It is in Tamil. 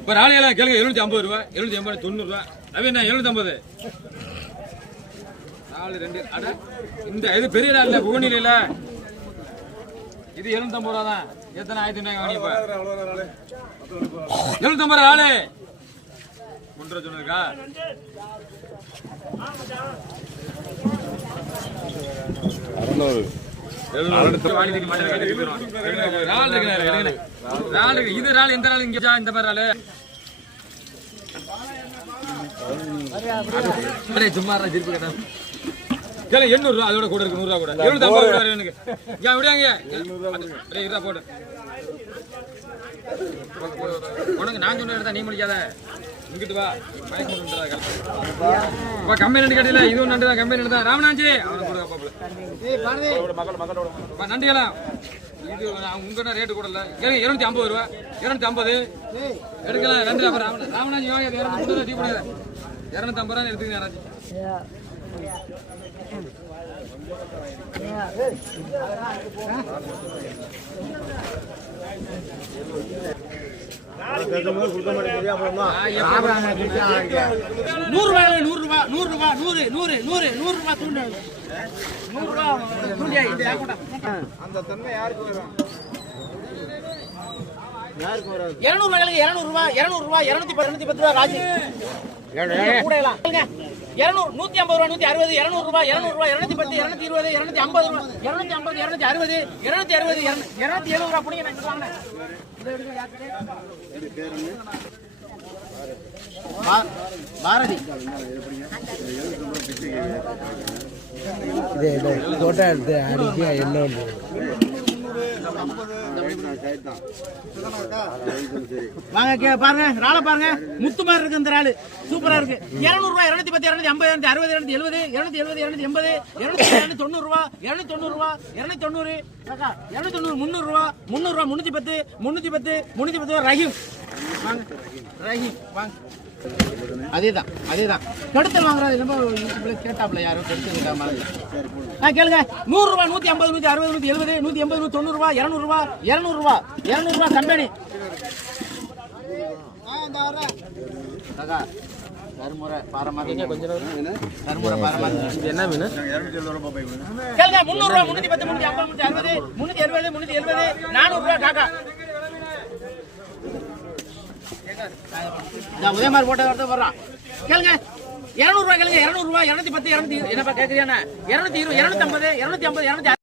இப்போ ராலையெல்லாம் கேளுங்க 750 ரூபா 750 90 ரூபா ரவிண்ணா 750 4 2 அட இந்த இது பெரிய ரால் இல்லை புகனில இது 750 ரூபா தான் எத்தனை 1500 வாங்கிப்பா 750 ராலு 1 சொன்னதுக்கா இது ரால் எந்த ரால் இங்க இந்த மாதிரி ராலு சும்மா திருப்பி கேட்டான் 800 ரூபா அதோட கூட இருக்கு 100 ரூபா கூட 750 எனக்கு விடாங்க போட்டு உனக்கு நான் சொன்ன நீ முடிக்காத இங்கிட்டு வா கம்பெனி நண்டு கேட்டீங்களா இதுவும் நண்டு தான் கம்பெனி தான் ராமநாஞ்சி நண்டிகளா இது உங்க ரேட்டு கூட இல்ல 250 ரூபா 250 எடுக்கலாம் 2 ராமநாஞ்சி வாங்க 250 ரூபா எடுத்துக்கங்க ராஜி அந்த தன்மை யாருக்கு வரும்? 200 ரூபா 210 ரூபா ராஜி 150 ரூபா 160 200 ரூபா 210 220 250 ரூபா 250 260 270 ரூபா புடிங்க வாங்க பாரதி தோட்டா எடுத்து அடிக்க என்ன வாங்க பாருங்க ராளை பாருங்க முத்து மாதிரி இருக்கு இந்த ராளு சூப்பரா இருக்கு 200 ரூபாய் 210 250 260 270 270 270 290 ரூபா 290 ரூபா 290 290 300 ரூபா 310 310 ரஹீம் வாங்க ரஹீம் வாங்க அதேதான் கடுத்தல் வாங்குறது நம்ம கேட்டாப்ல யாரும் கெடுத்து மாதிரி கேளுங்க 100 ரூபா 150 160 170 180 190 ரூபா 200 ரூபா கம்பெனி கருமுறை பாரமாதீங்க கொஞ்சம் கருமுறை பாரமாதீங்க என்ன மீன் கேளுங்க 300 ரூபா 310 350 360 370 400 ரூபா காக்கா உதயமார் போட்ட வரத வர்றான் கேளுங்க 200 ரூபாய் கேளுங்க 200 ரூபாய் 210 200 என்னப்பா கேக்குறியானே 220 250 250